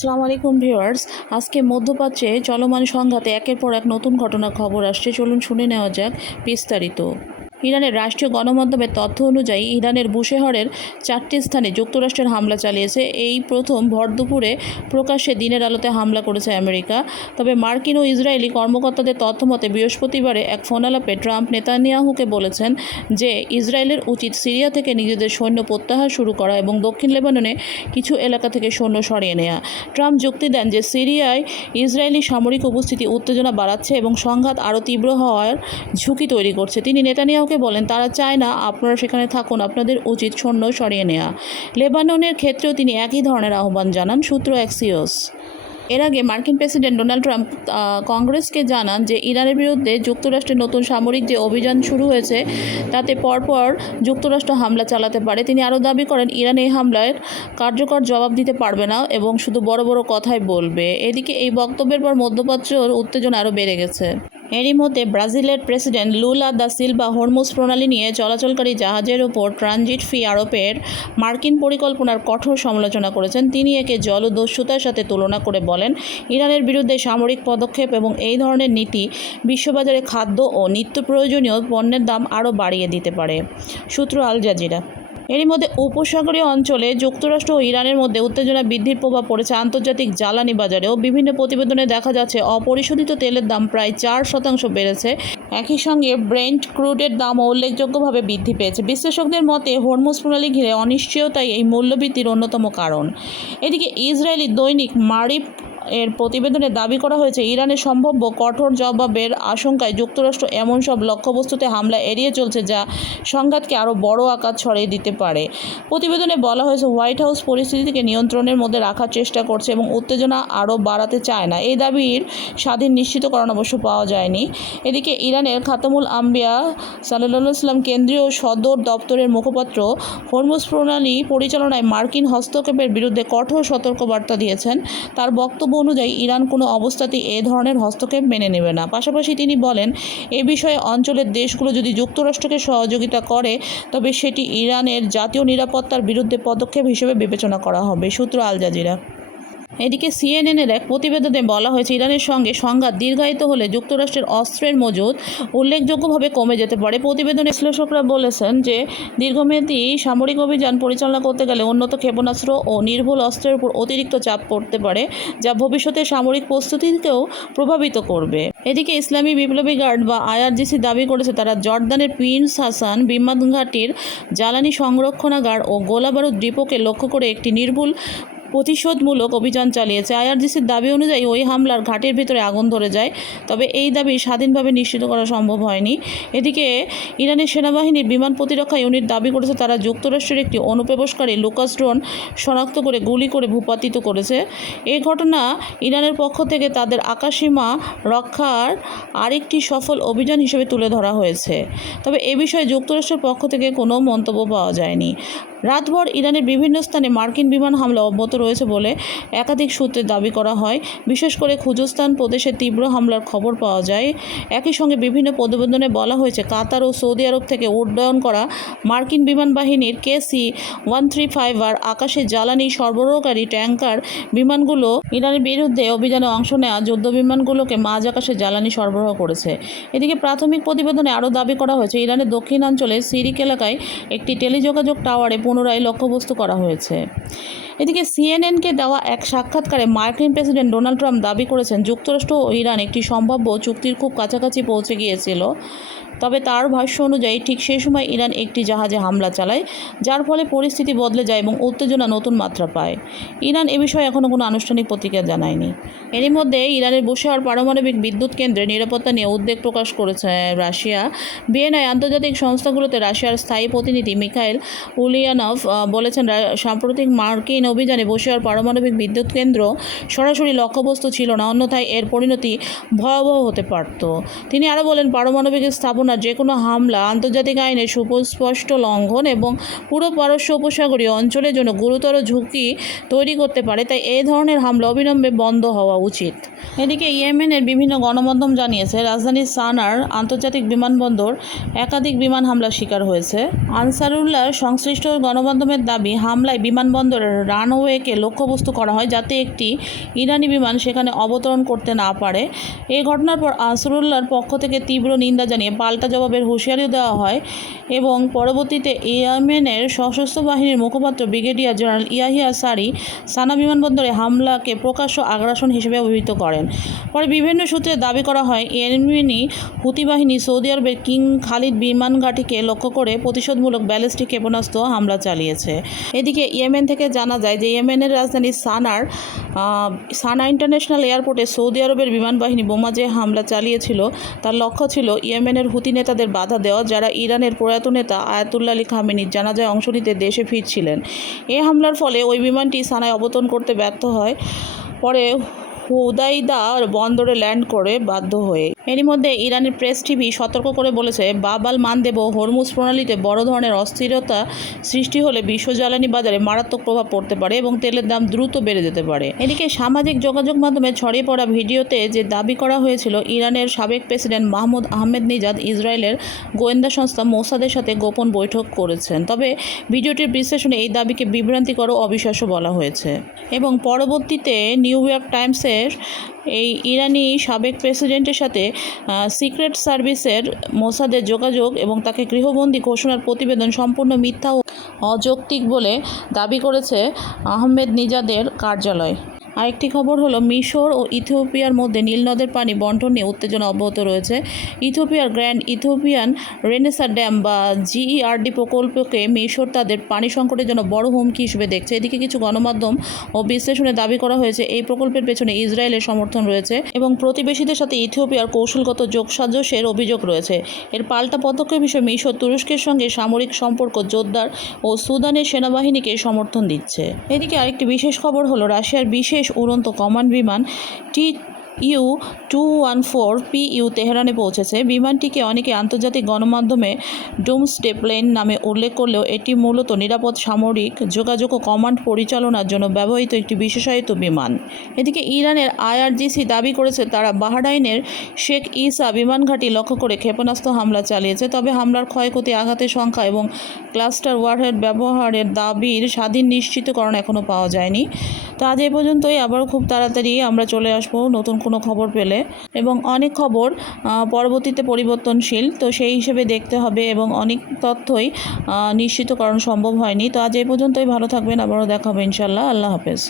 আসসালামু আলাইকুম ভিউয়ার্স। আজকে মধ্যপ্রাচ্যে চলমান সংঘাতে একের পর এক নতুন ঘটনার খবর আসছে। চলুন শুনে নেওয়া যাক বিস্তারিত। ইরানের রাষ্ট্রীয় গণমাধ্যমের তথ্য অনুযায়ী ইরানের বুশেহরের 4টি স্থানে যুক্তরাষ্ট্রের হামলা চালিয়েছে। এই প্রথম ভরদুপুরে প্রকাশ্যে দিনের আলোতে হামলা করেছে আমেরিকা। তবে মার্কিন ও ইসরায়েলি কর্মকর্তাদের তথ্য মতে বৃহস্পতিবারে এক ফোনালাপে ট্রাম্প নেতানিয়াহুকে বলেছেন যে ইসরায়েলের উচিত সিরিয়া থেকে নিজেদের সৈন্য প্রত্যাহার শুরু করা এবং দক্ষিণ লেবাননে কিছু এলাকা থেকে সৈন্য সরিয়ে নেওয়া। ট্রাম্প যুক্তি দেন যে সিরিয়ায় ইসরায়েলি সামরিক উপস্থিতি উত্তেজনা বাড়াচ্ছে এবং সংঘাত আরও তীব্র হওয়ার ঝুঁকি তৈরি করছে। তিনি নেতানিয়াহুকে বলেন, তারা চায় না আপনারা সেখানে থাকুন, আপনাদের উচিত সৈন্য সরিয়ে নেওয়া। লেবাননের ক্ষেত্রেও তিনি একই ধরনের আহ্বান জানান, সূত্র অ্যাক্সিওস। এর আগে মার্কিন প্রেসিডেন্ট ডোনাল্ড ট্রাম্প কংগ্রেসকে জানান যে ইরানের বিরুদ্ধে যুক্তরাষ্ট্রের নতুন সামরিক যে অভিযান শুরু হয়েছে তাতে পরপর যুক্তরাষ্ট্র হামলা চালাতে পারে। তিনি আরও দাবি করেন ইরান এই হামলার কার্যকর জবাব দিতে পারবে না এবং শুধু বড় বড় কথাই বলবে। এদিকে এই বক্তব্যের পর মধ্যপ্রাচ্যের উত্তেজনা আরও বেড়ে গেছে। এরই মধ্যে ব্রাজিলের president Lula da Silva Hormuz প্রণালী নিয়ে চলাচলকারী জাহাজের ওপর ট্রানজিট ফি আরোপের মার্কিন পরিকল্পনার কঠোর সমালোচনা করেছেন। তিনি একে জলদস্যুতার সাথে তুলনা করে বলেন, ইরানের বিরুদ্ধে সামরিক পদক্ষেপ এবং এই ধরনের নীতি বিশ্ববাজারে খাদ্য ও নিত্য প্রয়োজনীয় পণ্যের দাম আরও বাড়িয়ে দিতে পারে। সূত্র আল জাজিরা। এরই মধ্যে উপসাগরীয় অঞ্চলে যুক্তরাষ্ট্র ও ইরানের মধ্যে উত্তেজনা বৃদ্ধির প্রভাব পড়েছে আন্তর্জাতিক জ্বালানি বাজারেও। বিভিন্ন প্রতিবেদনে দেখা যাচ্ছে অপরিশোধিত তেলের দাম প্রায় 4% বেড়েছে। একই সঙ্গে ব্রেন্ট ক্রুডের দামও উল্লেখযোগ্যভাবে বৃদ্ধি পেয়েছে। বিশ্লেষকদের মতে হরমুজ প্রণালী ঘিরে অনিশ্চয়তাই এই মূল্যবৃদ্ধির অন্যতম কারণ। এদিকে ইসরায়েলি দৈনিক মারিফ এর প্রতিবেদনে দাবি করা হয়েছে, ইরানের সম্ভাব্য কঠোর জবাবের আশঙ্কায় যুক্তরাষ্ট্র এমন সব লক্ষ্যবস্তুতে হামলা এড়িয়ে চলছে যা সংঘাতকে আরও বড় আকার ছড়িয়ে দিতে পারে। প্রতিবেদনে বলা হয়েছে, হোয়াইট হাউস পরিস্থিতিকে নিয়ন্ত্রণের মধ্যে রাখার চেষ্টা করছে এবং উত্তেজনা আরও বাড়াতে চায় না। এই দাবির স্বাধীন নিশ্চিতকরণ অবশ্য পাওয়া যায়নি। এদিকে ইরানের খাতামুল আম্বিয়া সাল্লাল্লাহু আলাইহি সাল্লাম কেন্দ্রীয় সদর দপ্তরের মুখপাত্র হরমুজ প্রণালী পরিচালনায় মার্কিন হস্তক্ষেপের বিরুদ্ধে কঠোর সতর্কবার্তা দিয়েছেন। তার বক্তব্য অনুযায়ী ইরান কোনো অবস্থাতেই এ ধরনের হস্তক্ষেপ মেনে নেবে না। পাশাপাশি তিনি বলেন, এ বিষয়ে অঞ্চলের দেশগুলো যদি যুক্তরাষ্ট্রকে সহযোগিতা করে তবে সেটি ইরানের জাতীয় নিরাপত্তার বিরুদ্ধে পদক্ষেপ হিসেবে বিবেচনা করা হবে। সূত্র আল জাজিরা। এদিকে সিএনএনের এক প্রতিবেদনে বলা হয়েছে, ইরানের সঙ্গে সংঘাত দীর্ঘায়িত হলে যুক্তরাষ্ট্রের অস্ত্রের মজুত উল্লেখযোগ্যভাবে কমে যেতে পারে। প্রতিবেদনে বিশ্লেষকরা বলেছেন যে দীর্ঘমেয়াদী সামরিক অভিযান পরিচালনা করতে গেলে উন্নত ক্ষেপণাস্ত্র ও নির্ভুল অস্ত্রের উপর অতিরিক্ত চাপ পড়তে পারে, যা ভবিষ্যতে সামরিক প্রস্তুতিকেও প্রভাবিত করবে। এদিকে ইসলামী বিপ্লবী গার্ড বা আইআরজিসি দাবি করেছে, তারা জর্দানের প্রিন্স হাসান বিমান ঘাঁটির জ্বালানি সংরক্ষণাগার ও গোলাবারুদ ডিপোকে লক্ষ্য করে একটি নির্ভুল প্রতিশোধমূলক অভিযান চালিয়েছে। আইআরজিসির দাবি অনুযায়ী ওই হামলার ঘাটের ভিতরে আগুন ধরে যায়, তবে এই দাবি স্বাধীনভাবে নিশ্চিত করা সম্ভব হয়নি। এদিকে ইরানের সেনাবাহিনীর বিমান প্রতিরক্ষা ইউনিট দাবি করেছে, তারা যুক্তরাষ্ট্রের একটি অনুপ্রবেশকারী লুকাস ড্রোন শনাক্ত করে গুলি করে ভূপাতিত করেছে। এই ঘটনা ইরানের পক্ষ থেকে তাদের আকাশসীমা রক্ষার আরেকটি সফল অভিযান হিসেবে তুলে ধরা হয়েছে। তবে এ বিষয়ে যুক্তরাষ্ট্রের পক্ষ থেকে কোনো মন্তব্য পাওয়া যায়নি। রাতভর ইরানের বিভিন্ন স্থানে মার্কিন বিমান হামলা অব্যাহত রয়েছে বলে একাধিক সূত্রে দাবি করা হয়। বিশেষ করে খুজস্তান প্রদেশে তীব্র হামলার খবর পাওয়া যায়। একই সঙ্গে বিভিন্ন প্রতিবেদনে বলা হয়েছে, কাতার ও সৌদি আরব থেকে উড্ডয়ন করা মার্কিন বিমান বাহিনীর KC-135 আর আকাশে জ্বালানি সরবরাহকারী ট্যাঙ্কার বিমানগুলো ইরানের বিরুদ্ধে অভিযানে অংশ নেওয়া যুদ্ধ বিমানগুলোকে মাঝ আকাশে জ্বালানি সরবরাহ করেছে। এদিকে প্রাথমিক প্রতিবেদনে আরও দাবি করা হয়েছে, ইরানের দক্ষিণাঞ্চলে সিরিক এলাকায় একটি টেলিযোগাযোগ টাওয়ারে পুনরায় লক্ষ্যবস্তু করা হয়েছে। এদিকে সিএনএনকে দেওয়া এক সাক্ষাৎকারে মার্কিন প্রেসিডেন্ট ডোনাল্ড ট্রাম্প দাবি করেছেন, যুক্তরাষ্ট্র ও ইরান একটি সম্ভাব্য চুক্তির খুব কাছাকাছি পৌঁছে গিয়েছিল। তবে তার ভাষ্য অনুযায়ী ঠিক সেই সময় ইরান একটি জাহাজে হামলা চালায়, যার ফলে পরিস্থিতি বদলে যায় এবং উত্তেজনা নতুন মাত্রা পায়। ইরান এ বিষয়ে এখনও কোনো আনুষ্ঠানিক প্রতিক্রিয়া জানায়নি। এরই মধ্যে ইরানের বুশেহর পারমাণবিক বিদ্যুৎ কেন্দ্রের নিরাপত্তা নিয়ে উদ্বেগ প্রকাশ করেছে রাশিয়া। ভিয়েনায় আন্তর্জাতিক সংস্থাগুলোতে রাশিয়ার স্থায়ী প্রতিনিধি মিখাইল উলিয়ানভ বলেছেন, সাম্প্রতিক মার্কিন অভিযানে বুশেহর পারমাণবিক বিদ্যুৎ কেন্দ্র সরাসরি লক্ষ্যবস্তু ছিল না, অন্যথায় এর পরিণতি ভয়াবহ হতে পারত। তিনি আরও বলেন, পারমাণবিক স্থাপনা ধরনের যে কোনো হামলা আন্তর্জাতিক আইনের সুস্পষ্ট লঙ্ঘন এবং পুরো পারস্য উপসাগরীয় অঞ্চলের জন্য গুরুতর ঝুঁকি তৈরি করতে পারে, তাই এই ধরনের হামলা অবিলম্বে বন্ধ হওয়া উচিত। এদিকে ইয়েমেনের বিভিন্ন গণমাধ্যম জানিয়েছে রাজধানী সানার আন্তর্জাতিক বিমানবন্দর একাধিক বিমান হামলার শিকার হয়েছে। আনসারুল্লাহ সংশ্লিষ্ট গণমাধ্যমের দাবি, হামলায় বিমানবন্দরের রানওয়েকে লক্ষ্যবস্তু করা হয় যাতে একটি ইরানি বিমান সেখানে অবতরণ করতে না পারে। এই ঘটনার পর আনসারুল্লাহর পক্ষ থেকে তীব্র নিন্দা জানিয়ে পাল্টা জবাবের হুঁশিয়ারিও দেওয়া হয় এবং পরবর্তীতে ইয়েমেনের সশস্ত্র বাহিনীর মুখপাত্র ব্রিগেডিয়ার জেনারেল ইয়াহিয়া সারি সানা বিমানবন্দরে হামলাকে প্রকাশ্য আগ্রাসন হিসেবে অভিহিত করেন। পরে বিভিন্ন সূত্রে দাবি করা হয় ইয়েমেনি হুতি বাহিনী সৌদি আরবের কিং খালিদ বিমান ঘাঁটিকে লক্ষ্য করে প্রতিশোধমূলক ব্যালিস্টিক ক্ষেপণাস্ত্র হামলা চালিয়েছে। এদিকে ইয়েমেন থেকে জানা যায় যে ইয়েমেনের রাজধানী সানা ইন্টারন্যাশনাল এয়ারপোর্টে সৌদি আরবের বিমান বাহিনী বোমা যে হামলা চালিয়েছিল তার লক্ষ্য ছিল ইয়েমেনের হুতি নেতাদের বাধা দেওয়া, যারা ইরানের প্রয়াত নেতা আয়াতুল্লাহ আলী খামেনির জানাজায় অংশ নিতে দেশে ফিরছিলেন। এই হামলার ফলে ওই বিমানটি সানায় অবতরণ করতে ব্যর্থ হয়, পরে হুদাইদা বন্দরে ল্যান্ড করে বাধ্য হয়ে। এরই মধ্যে ইরানের প্রেস টিভি সতর্ক করে বলেছে, বাব আল মানদেব ও হরমুজ প্রণালীতে বড় ধরনের অস্থিরতা সৃষ্টি হলে বিশ্ব জ্বালানি বাজারে মারাত্মক প্রভাব পড়তে পারে এবং তেলের দাম দ্রুত বেড়ে যেতে পারে। এদিকে সামাজিক যোগাযোগ মাধ্যমে ছড়িয়ে পড়া ভিডিওতে যে দাবি করা হয়েছিল ইরানের সাবেক প্রেসিডেন্ট মাহমুদ আহমেদিনেজাদ ইসরায়েলের গোয়েন্দা সংস্থা মোসাদের সাথে গোপন বৈঠক করেছেন, তবে ভিডিওটির বিশ্লেষণে এই দাবিকে বিভ্রান্তিকর ও অবিশ্বাস্য বলা হয়েছে এবং পরবর্তীতে নিউ ইয়র্ক টাইমসের এই ইরানি সাবেক প্রেসিডেন্টের সাথে সিক্রেট সার্ভিসের মোসাদের যোগাযোগ এবং তাকে গৃহবন্দী ঘোষণার প্রতিবেদন সম্পূর্ণ মিথ্যা ও অযৌক্তিক বলে দাবি করেছে আহমেদিনেজাদের কার্যালয়। আরেকটি খবর হলো, মিশর ও ইথিওপিয়ার মধ্যে নীল নদের পানি বন্টন নিয়ে উত্তেজনা অব্যাহত রয়েছে। ইথিওপিয়ার গ্র্যান্ড ইথিওপিয়ান রেনেসাঁ ড্যাম বা জিইআরডি প্রকল্পকে মিশর তাদের পানি সংকটের জন্য বড় হুমকি হিসেবে দেখছে। এদিকে কিছু গণমাধ্যম ও বিশ্লেষণে দাবি করা হয়েছে এই প্রকল্পের পেছনে ইসরায়েলের সমর্থন রয়েছে এবং প্রতিবেশীদের সাথে ইথিওপিয়ার কৌশলগত যোগসাজশের অভিযোগ রয়েছে। এর পাল্টা পদক্ষেপ হিসেবে মিশর তুরস্কের সঙ্গে সামরিক সম্পর্ক জোরদার ও সুদানের সেনাবাহিনীকে সমর্থন দিচ্ছে। এদিকে আরেকটি বিশেষ খবর হলো, রাশিয়ার বিশেষ উড়ন্ত কমান্ড বিমান TU-214PU তেহরানে পৌঁছেছে। বিমানটিকে অনেকে আন্তর্জাতিক গণমাধ্যমে ডুমসডে প্লেন নামে উল্লেখ করলেও এটি মূলত নিরাপদ সামরিক যোগাযোগ ও কমান্ড পরিচালনার জন্য ব্যবহৃত একটি বিশেষায়িত বিমান। এদিকে ইরানের IRGC দাবি করেছে তারা বাহরাইনের শেখ ইসা বিমান ঘাঁটি লক্ষ্য করে ক্ষেপণাস্ত্র হামলা চালিয়েছে, তবে হামলার ক্ষয়ক্ষতি, আঘাতের সংখ্যা এবং ক্লাস্টার ওয়ারহেড ব্যবহারের দাবির স্বাধীন নিশ্চিতকরণ এখনও পাওয়া যায়নি। তো আজ এই পর্যন্তই, আবার খুব তাড়াতাড়ি আমরা চলে আসবো নতুন কোনো খবর পেলে, এবং অনেক খবর পরবর্তীতে পরিবর্তনশীল, তো সেই হিসেবে দেখতে হবে এবং অনেক তথ্যই নিশ্চিতকরণ সম্ভব হয়নি। তো আজ এই পর্যন্তই, ভালো থাকবেন, আবারও দেখা হবে ইনশাল্লাহ। আল্লাহ হাফেজ।